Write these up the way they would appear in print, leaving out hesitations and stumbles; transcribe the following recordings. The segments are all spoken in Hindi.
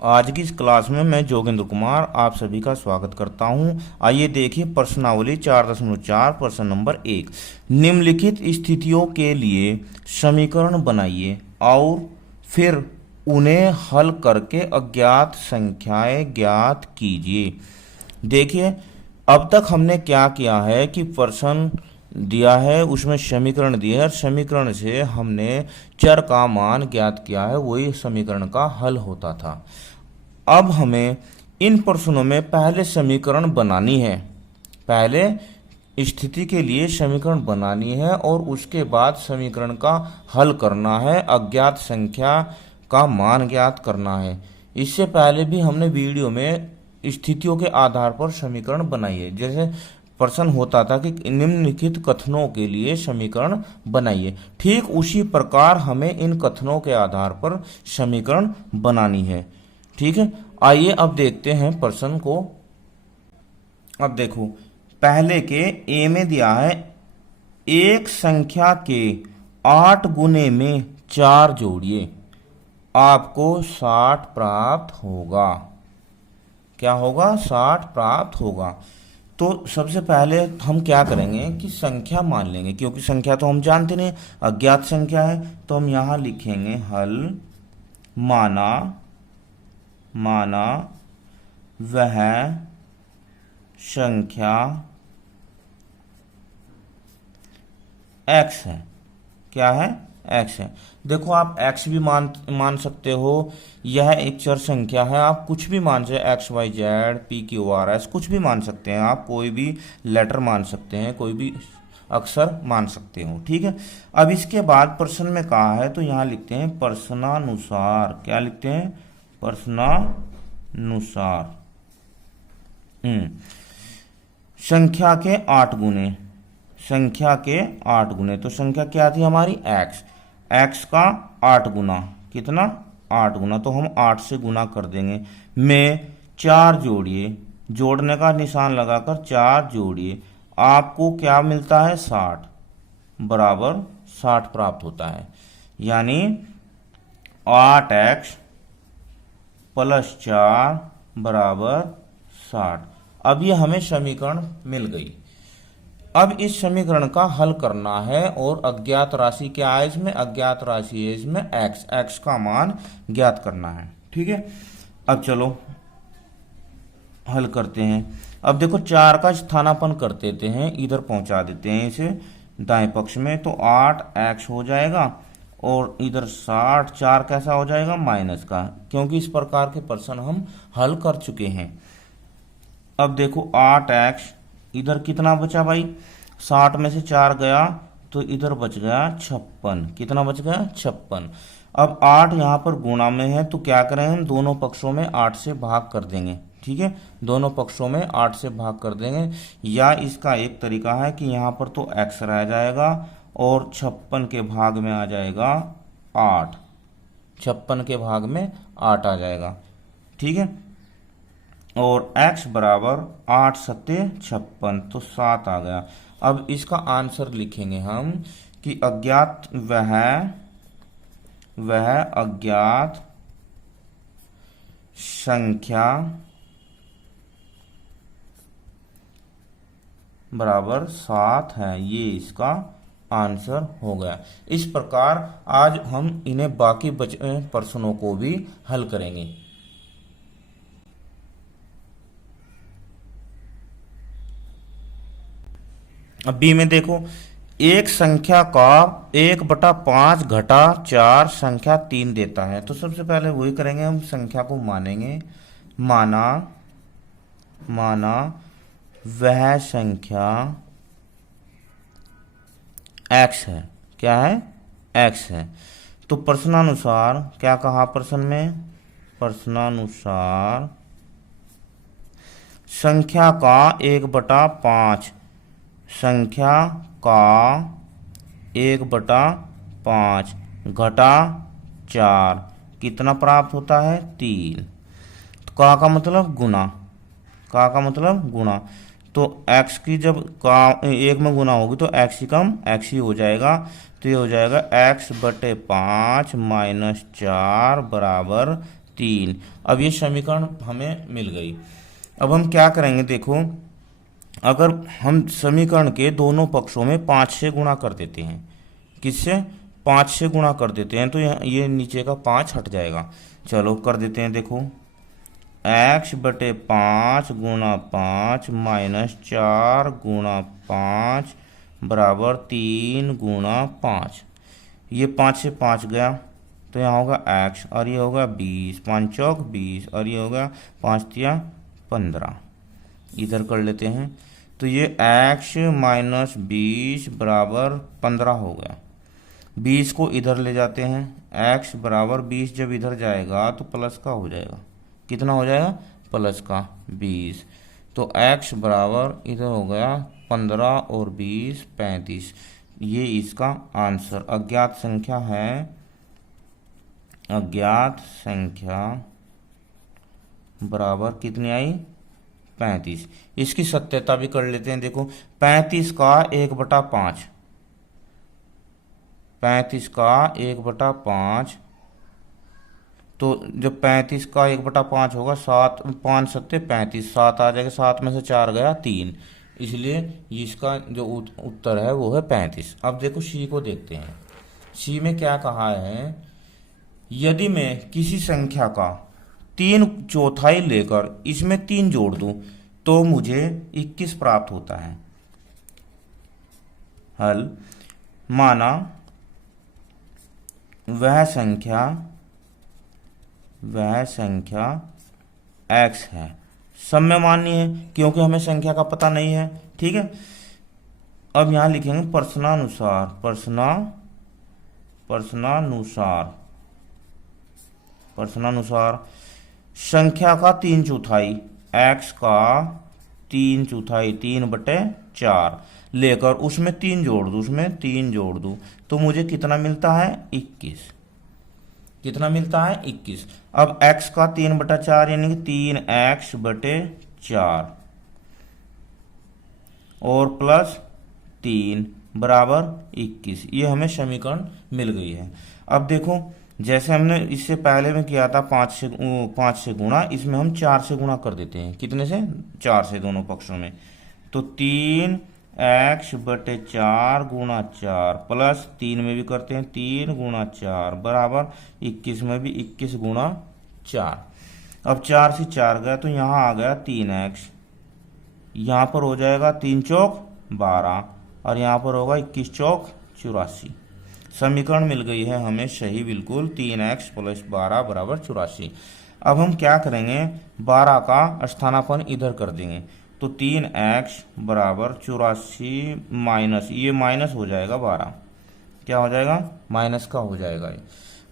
आज की इस क्लास में मैं जोगेंद्र कुमार आप सभी का स्वागत करता हूं। आइए देखिए प्रश्नावली 4.4 प्रश्न नंबर 1। निम्नलिखित स्थितियों के लिए समीकरण बनाइए और फिर उन्हें हल करके अज्ञात संख्याएं ज्ञात कीजिए। देखिए, अब तक हमने क्या किया है कि प्रश्न दिया है, उसमें समीकरण दिया है, समीकरण से हमने चर का मान ज्ञात किया है, वही समीकरण का हल होता था। अब हमें इन प्रश्नों में पहले समीकरण बनानी है, पहले स्थिति के लिए समीकरण बनानी है और उसके बाद समीकरण का हल करना है, अज्ञात संख्या का मान ज्ञात करना है। इससे पहले भी हमने वीडियो में स्थितियों के आधार पर समीकरण बनाई है। जैसे प्रश्न होता था कि निम्नलिखित कथनों के लिए समीकरण बनाइए, ठीक उसी प्रकार हमें इन कथनों के आधार पर समीकरण बनानी है। ठीक है, आइए अब देखते हैं प्रश्न को। अब देखो, पहले के ए में दिया है एक संख्या के 8 गुने में 4 जोड़िए, आपको 60 प्राप्त होगा। क्या होगा? 60 प्राप्त होगा। तो सबसे पहले हम क्या करेंगे कि संख्या मान लेंगे, क्योंकि संख्या तो हम जानते नहीं, अज्ञात संख्या है। तो हम यहां लिखेंगे हल माना वह संख्या x है। क्या है? x है। देखो, आप x भी मान सकते हो, यह एक चर संख्या है, आप कुछ भी मान सकते, X Y Z P Q R S कुछ भी मान सकते हैं, आप कोई भी लेटर मान सकते हैं, कोई भी अक्षर मान सकते हो। ठीक है, अब इसके बाद प्रश्न में कहा है तो यहाँ लिखते हैं प्रश्नानुसार। क्या लिखते हैं? प्रश्नानुसार। संख्या के 8 गुने, संख्या के 8 गुने, तो संख्या क्या थी हमारी? x का 8 गुना, कितना? 8 गुना, तो हम 8 से गुना कर देंगे। में 4 जोड़िए, जोड़ने का निशान लगाकर 4 जोड़िए, आपको क्या मिलता है? 60 बराबर 60 प्राप्त होता है। यानी 8x प्लस 4 बराबर 60। अब ये हमें समीकरण मिल गई। अब इस समीकरण का हल करना है और अज्ञात राशि क्या है इसमें? अज्ञात राशि है इसमें x का मान ज्ञात करना है। ठीक है, अब चलो हल करते हैं। अब देखो, 4 का स्थानापन्न कर देते हैं, इधर पहुंचा देते हैं इसे दाएं पक्ष में, तो 8x हो जाएगा और इधर 60, 4 कैसा हो जाएगा? माइनस का, क्योंकि इस प्रकार के प्रश्न हम हल कर चुके हैं। अब देखो 8x, इधर कितना बचा भाई? 60 में से 4 गया तो इधर बच गया 56। कितना बच गया? 56। अब 8 यहाँ पर गुणा में है तो क्या करें हम? दोनों पक्षों में 8 से भाग कर देंगे। ठीक है, दोनों पक्षों में 8 से भाग कर देंगे। या इसका एक तरीका है कि यहाँ पर तो x रह जाएगा और 56 के भाग में आ जाएगा 8, 56 के भाग में 8 आ जाएगा। ठीक है, और x बराबर 8 सत्ते 56, तो 7 आ गया। अब इसका आंसर लिखेंगे हम कि अज्ञात वह अज्ञात संख्या बराबर 7 है। ये इसका आंसर हो गया। इस प्रकार आज हम इन्हें बाकी बचे प्रश्नों को भी हल करेंगे। अब बी में देखो, एक संख्या का 1/5 घटा 4 संख्या 3 देता है। तो सबसे पहले वही करेंगे, हम संख्या को मानेंगे। माना वह संख्या x है। क्या है? x है। तो प्रश्नानुसार क्या कहा प्रश्न में? प्रश्नानुसार संख्या का 1/5, संख्या का 1/5 घटा 4 कितना प्राप्त होता है? 3। तो का मतलब गुना, का मतलब गुना। तो x की जब का 1 में गुना होगी तो x ही कम x ही हो जाएगा। तो ये हो जाएगा x/5 - 4 बराबर 3। अब ये समीकरण हमें मिल गई। अब हम क्या करेंगे, देखो अगर हम समीकरण के दोनों पक्षों में 5 से गुणा कर देते हैं, किससे, 5 से गुणा कर देते हैं, तो ये नीचे का 5 हट जाएगा। चलो कर देते हैं, देखो x/5 गुणा 5 माइनस 4 गुणा 5 बराबर 3 गुणा 5। ये 5 से 5 गया तो यहाँ होगा x और ये होगा 20, 5 चौक 20 और ये होगा 5 तिया 15। इधर कर लेते हैं तो ये x माइनस 20 बराबर 15 हो गया। 20 को इधर ले जाते हैं, x बराबर 20 जब इधर जाएगा तो प्लस का हो जाएगा, कितना हो जाएगा, प्लस का 20। तो x बराबर इधर हो गया 15 और 20 35। ये इसका आंसर अज्ञात संख्या है, अज्ञात संख्या बराबर कितनी आई, 35। इसकी सत्यता भी कर लेते हैं। देखो 35 का 1/5, 35 का 1/5, तो जब 35 का 1/5 होगा, 7 5 सत्ते 35, 7 आ जाएगा, 7 में से 4 गया 3, इसलिए इसका जो उत्तर है वो है 35। अब देखो सी को देखते हैं। सी में क्या कहा है, यदि मैं किसी संख्या का 3/4 लेकर इसमें 3 जोड़ दूं तो मुझे 21 प्राप्त होता है। हल, माना वह संख्या x है, सम्यमान्य है क्योंकि हमें संख्या का पता नहीं है, ठीक है। अब यहां लिखेंगे प्रश्नानुसार संख्या का 3/4, x का 3/4 3/4 लेकर उसमें 3 जोड़ दूं तो मुझे कितना मिलता है, 21। कितना मिलता है, 21। अब x का 3/4 यानी कि 3x/4 और प्लस 3 बराबर 21। ये हमें समीकरण मिल गई है। अब देखो जैसे हमने इससे पहले में किया था 5 से गुणा, इसमें हम 4 से गुणा कर देते हैं। कितने से, 4 से, दोनों पक्षों में। तो 3x/4 गुणा 4 प्लस 3 में भी करते हैं 3 गुणा 4 बराबर 21 में भी 21 गुणा 4। अब 4 से 4 गया तो यहाँ आ गया 3x, यहाँ पर हो जाएगा 3 चौक 12 और यहाँ पर होगा 21 चौक 84। समीकरण मिल गई है हमें सही, बिल्कुल 3x + 12 बराबर 84। अब हम क्या करेंगे, 12 का स्थानापन्न इधर कर देंगे तो 3x बराबर 84 माइनस, ये माइनस हो जाएगा 12, क्या हो जाएगा, माइनस का हो जाएगा।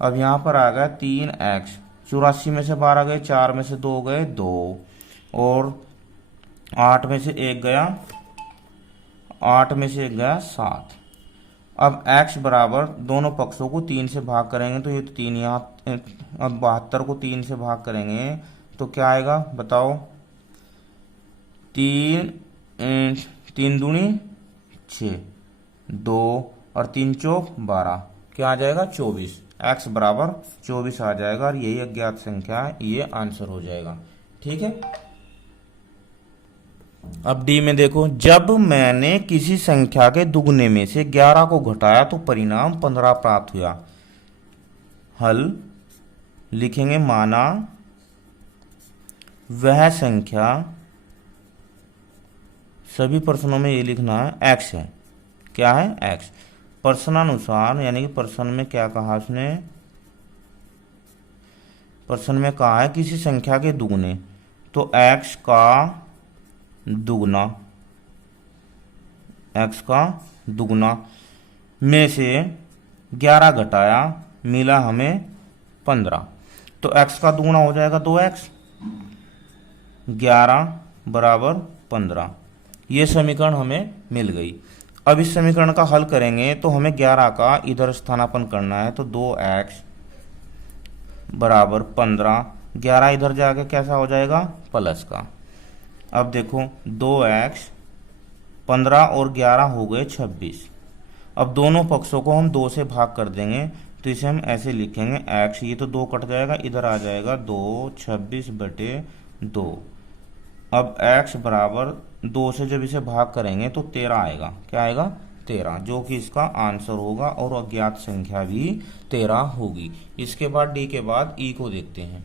अब यहाँ पर आ गया 3x, 84 में से 12 गए, 4 में से 2 गए 2 और 8 में से 1 गया, 8 में से 1 गया 7। अब x बराबर दोनों पक्षों को 3 से भाग करेंगे तो ये 3 यहाँ, अब 72 को 3 से भाग करेंगे तो क्या आएगा बताओ, 3 दूनी 6, 2 और 3 चौक 12, क्या आ जाएगा 24। x बराबर 24 आ जाएगा और यही अज्ञात संख्या है, ये आंसर हो जाएगा, ठीक है। अब डी में देखो, जब मैंने किसी संख्या के दुगने में से 11 को घटाया तो परिणाम 15 प्राप्त हुआ। हल लिखेंगे, माना वह संख्या, सभी प्रश्नों में ये लिखना है x है, क्या है x। प्रश्नानुसार यानी कि प्रश्न में क्या कहा उसने, प्रश्न में कहा है किसी संख्या के दुगने, तो x का दुगना में से 11 घटाया, मिला हमें 15, तो x का दुगना हो जाएगा 2x, 11 बराबर 15। ये समीकरण हमें मिल गई। अब इस समीकरण का हल करेंगे तो हमें 11 का इधर स्थानापन्न करना है, तो 2x बराबर 15, 11 इधर जाके कैसा हो जाएगा, प्लस का। अब देखो 2x, 15 और 11 हो गए 26। अब दोनों पक्षों को हम 2 से भाग कर देंगे तो इसे हम ऐसे लिखेंगे x, ये तो 2 कट जाएगा, इधर आ जाएगा 2, 26/2। अब x बराबर 2 से जब इसे भाग करेंगे तो 13 आएगा। क्या आएगा? 13, जो कि इसका आंसर होगा, और अज्ञात संख्या भी 13 होगी। इसके बाद डी के बाद ई को देखते हैं।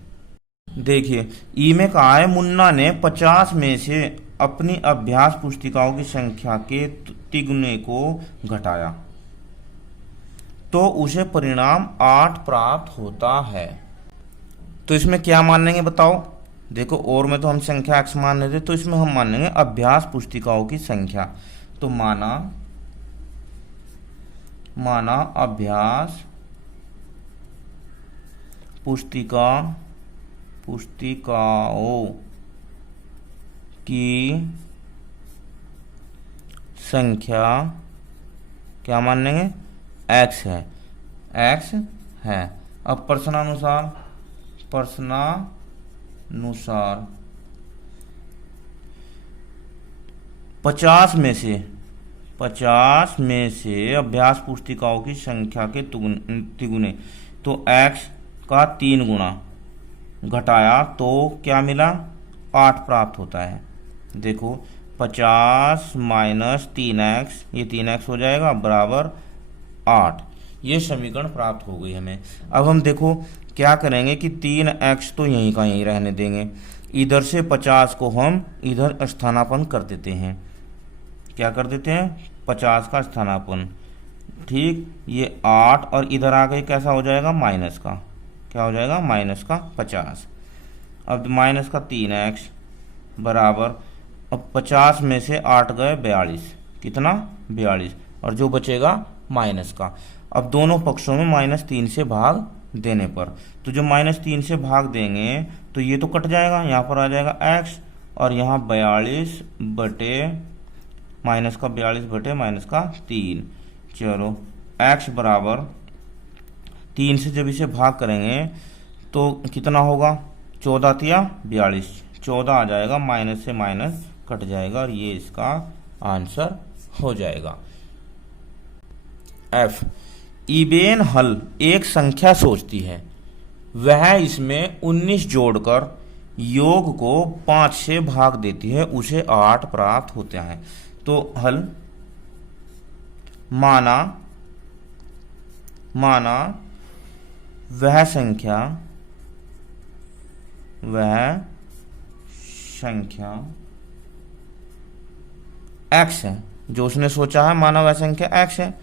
देखिए ई में कहा है मुन्ना ने 50 में से अपनी अभ्यास पुस्तिकाओं की संख्या के तिगुने को घटाया तो उसे परिणाम 8 प्राप्त होता है। तो इसमें क्या मानेंगे बताओ? देखो, और में तो हम संख्या x मान रहे थे, तो इसमें हम मानेंगे अभ्यास पुस्तिकाओं की संख्या। तो माना अभ्यास पुस्तिकाओं की संख्या क्या मानेंगे? x है। अब प्रश्नानुसार 50 में से अभ्यास पुस्तिकाओं की संख्या के तिगुने, तो x का 3 गुना घटाया तो क्या मिला? 8 प्राप्त होता है। देखो 50 माइनस 3x, ये 3x हो जाएगा, बराबर 8। ये समीकरण प्राप्त हो गई हमें। अब हम देखो क्या करेंगे कि 3x तो यहीं का यहीं रहने देंगे, इधर से 50 को हम इधर स्थानापन्न कर देते हैं। क्या कर देते हैं? 50 का स्थानापन्न। ठीक, ये 8 और इधर आ गए, कैसा हो जाएगा? माइनस का। क्या हो जाएगा? माइनस का 50। अब माइनस का 3x बराबर, अब 50 में से 8 गए 42, कितना? 42, और जो बचेगा माइनस का। अब दोनों पक्षों में -3 से भाग देने पर, तो जो -3 से भाग देंगे तो ये तो कट जाएगा, यहाँ पर आ जाएगा x, और यहाँ 42 बटे माइनस का 42 बटे माइनस का 3। चलो x बराबर 3 से जब इसे भाग करेंगे तो कितना होगा? 14 तिया 42, 14 आ जाएगा, माइनस से माइनस कट जाएगा, और ये इसका आंसर हो जाएगा। F, इबेन हल एक संख्या सोचती है, वह इसमें 19 जोड़कर योग को 5 से भाग देती है, उसे 8 प्राप्त होते हैं। तो हल, माना वह संख्या x है, जो उसने सोचा है, माना वह संख्या x है।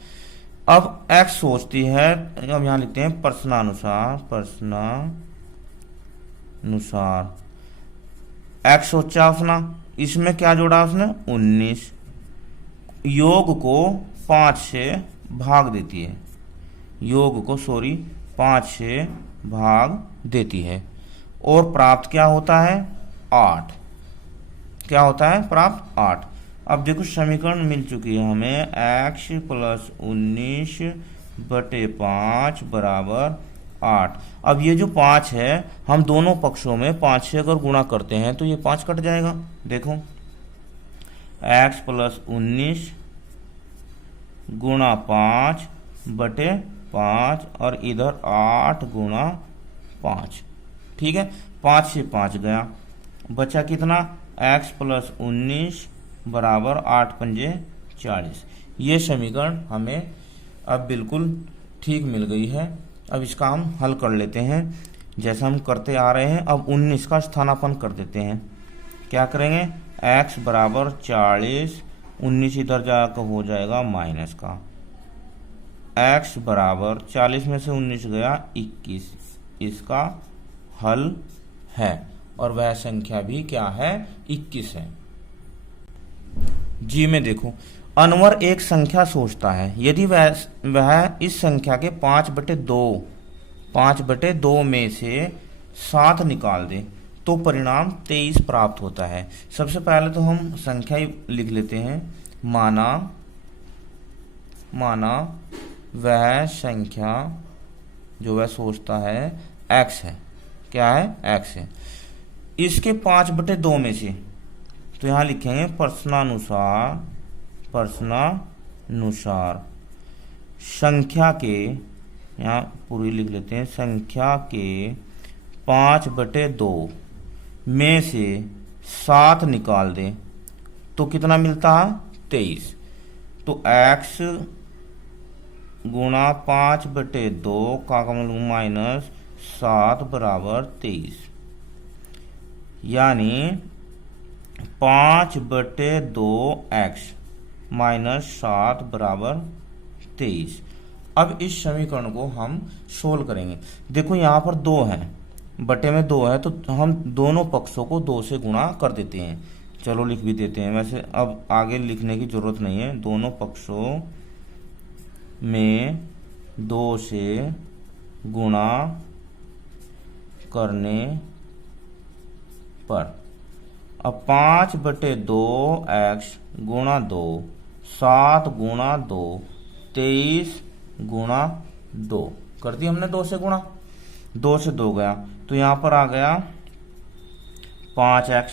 अब x सोचती है, अब यहां लिखते हैं प्रश्नानुसार x सोचा उसने, इसमें क्या जोड़ा उसने? 19, योग को 5 से भाग देती है, 5 से भाग देती है, और प्राप्त क्या होता है? 8। क्या होता है? प्राप्त 8। अब देखो समीकरण मिल चुकी है हमें, x + 19 बटे 5 बराबर 8। अब ये जो 5 है, हम दोनों पक्षों में 5 से अगर गुणा करते हैं तो ये 5 कट जाएगा। देखो x + 19 गुणा 5 बटे 5, और इधर 8 गुणा 5। ठीक है, 5 से 5 गया, बचा कितना? x + 19 बराबर 8 पंजे 40। ये समीकरण हमें अब बिल्कुल ठीक मिल गई है। अब इसका हम हल कर लेते हैं, जैसा हम करते आ रहे हैं। अब 19 का स्थानापन्न कर देते हैं। क्या करेंगे? x बराबर 40, 19 इधर जाकर हो जाएगा माइनस का, x बराबर 40 में से 19 गया 21, इसका हल है, और वह संख्या भी क्या है? 21 है। जी में देखो, अनवर एक संख्या सोचता है, यदि वह इस संख्या के 5/2 में से 7 निकाल दे तो परिणाम 23 प्राप्त होता है। सबसे पहले तो हम संख्या ही लिख लेते हैं। माना वह संख्या जो वह सोचता है x है। क्या है? x है। इसके 5/2 में से, तो यहाँ लिखेंगे प्रश्नानुसार संख्या के यहाँ पूरी लिख लेते हैं। संख्या के 5/2 में से 7 निकाल दें तो कितना मिलता है? 23। तो x गुणा 5/2 का माइनस 7 बराबर 23, यानी 5/2x माइनस 7 बराबर 23। अब इस समीकरण को हम सोल्व करेंगे। देखो यहाँ पर 2 है, बटे में 2 है, तो हम दोनों पक्षों को 2 से गुणा कर देते हैं। चलो लिख भी देते हैं, वैसे अब आगे लिखने की जरूरत नहीं है। दोनों पक्षों में 2 से गुणा करने पर अब 5/2x गुणा 2, 7 गुणा 2, 23 गुणा 2 कर दी हमने। 2 से गुणा, 2 से 2 गया तो यहाँ पर आ गया 5x।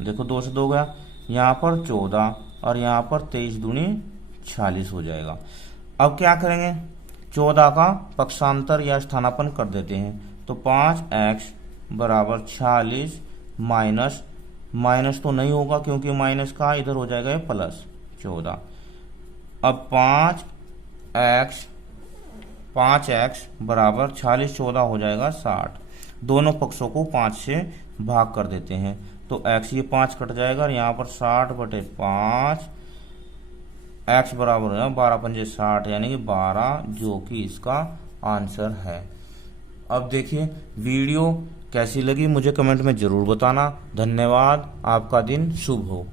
देखो 2 से 2 गया, यहाँ पर 14 और यहाँ पर 23 दूनी 46 हो जाएगा। अब क्या करेंगे? 14 का पक्षांतर या स्थानापन्न कर देते हैं। तो 5x बराबर 46 माइनस, माइनस तो नहीं होगा क्योंकि माइनस का इधर हो जाएगा प्लस 14। अब 5x बराबर 46 14 हो जाएगा 60। दोनों पक्षों को 5 से भाग कर देते हैं तो x ये 5 कट जाएगा और यहाँ पर 60/5 x बराबर है 12×5 = 60, यानी कि 12, जो कि इसका आंसर है। अब देखिए वीडियो कैसी लगी मुझे कमेंट में ज़रूर बताना। धन्यवाद, आपका दिन शुभ हो।